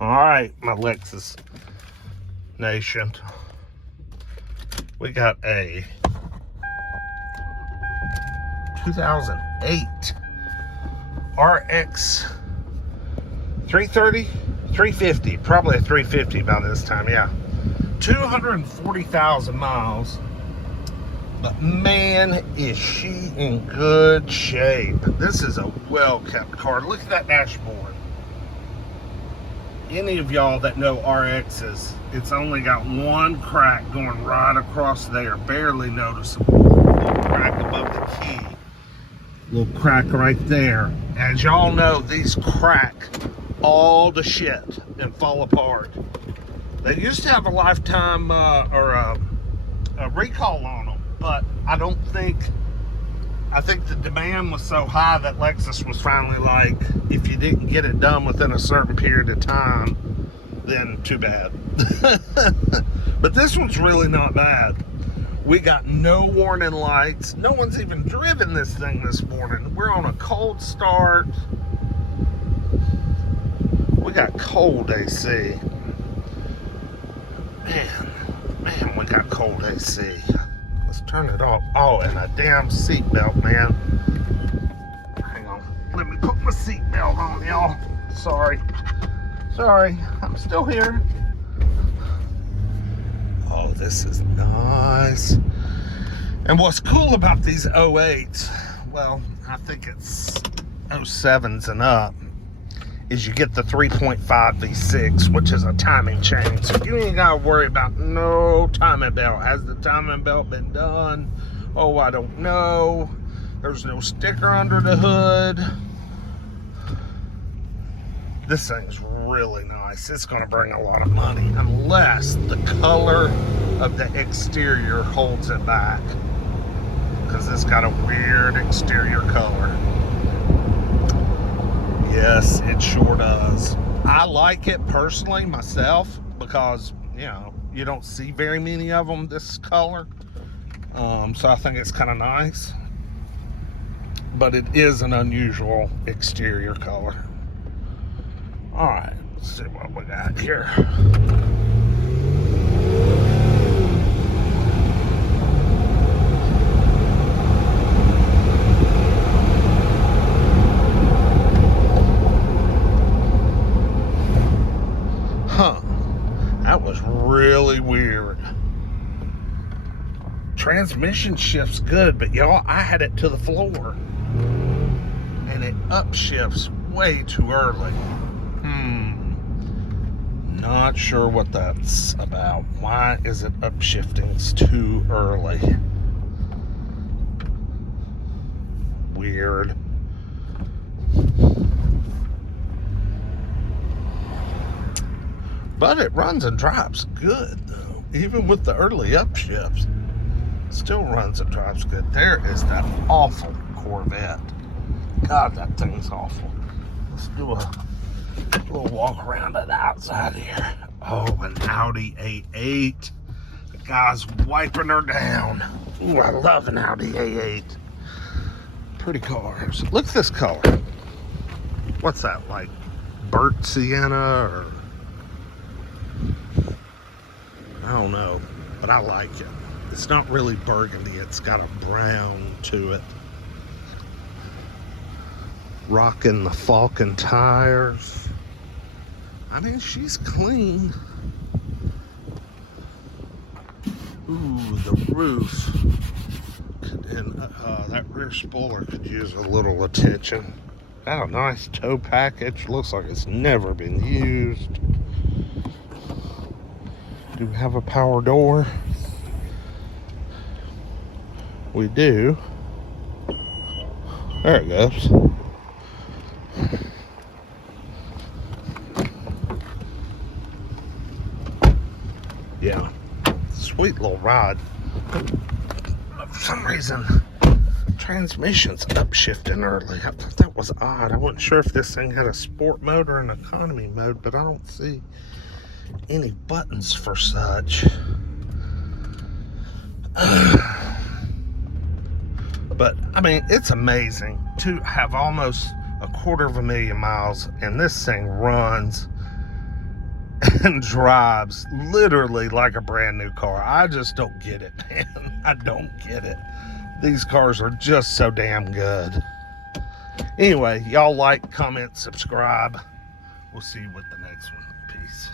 All right, my Lexus Nation. We got a 2008 RX 330, 350, probably a 350 by this time, yeah. 240,000 miles. But man, is she in good shape. This is a well-kept car. Look at that dashboard. Any of y'all that know RXs, it's only got one crack going right across there, barely noticeable. Little crack above the key. Little crack right there. As y'all know, these crack all to shit and fall apart. They used to have a lifetime or a recall on them, but I think the demand was so high that Lexus was finally like, if you didn't get it done within a certain period of time, then too bad. But this one's really not bad. We got no warning lights. No one's even driven this thing this morning. We're on a cold start. We got cold AC. Man, we got cold AC. Let's turn it off. Oh, and a damn seatbelt, man. Hang on. Let me put my seatbelt on, y'all. Sorry, I'm still here. Oh, this is nice. And what's cool about these 08s, well, I think it's 07s and up, is you get the 3.5 V6, which is a timing chain. So you ain't gotta worry about no timing belt. Has the timing belt been done? Oh, I don't know. There's no sticker under the hood. This thing's really nice. It's gonna bring a lot of money, unless the color of the exterior holds it back. Because it's got a weird exterior color. Yes, it sure does. I like it personally myself because, you know, you don't see very many of them this color. So I think it's kind of nice. But it is an unusual exterior color. All right, let's see what we got here. That was really weird. Transmission shift's good, but y'all, I had it to the floor. And it upshifts way too early. Not sure what that's about. Why is it upshifting too early? Weird. But it runs and drives good, though. Even with the early upshifts, still runs and drives good. There is that awful Corvette. God, that thing's awful. Let's do a little walk around to the outside here. Oh, an Audi A8. The guy's wiping her down. Ooh, I love an Audi A8. Pretty cars. Look at this color. What's that, like burnt sienna or... I don't know, but I like it. It's not really burgundy. It's got a brown to it. Rocking the Falcon tires. I mean, she's clean. Ooh, the roof. And that rear spoiler could use a little attention. Got a nice tow package. Looks like it's never been used. Do we have a power door? We do. There it goes. Yeah, sweet little ride. For some reason, transmission's upshifting early. I thought that was odd. I wasn't sure if this thing had a sport mode or an economy mode, but I don't see any buttons for such. But I mean, it's amazing to have almost 250,000 miles and this thing runs and drives literally like a brand new car. I just don't get it, man. I don't get it. These cars are just so damn good. Anyway, y'all like, comment, subscribe. We'll see you with the next one. Peace.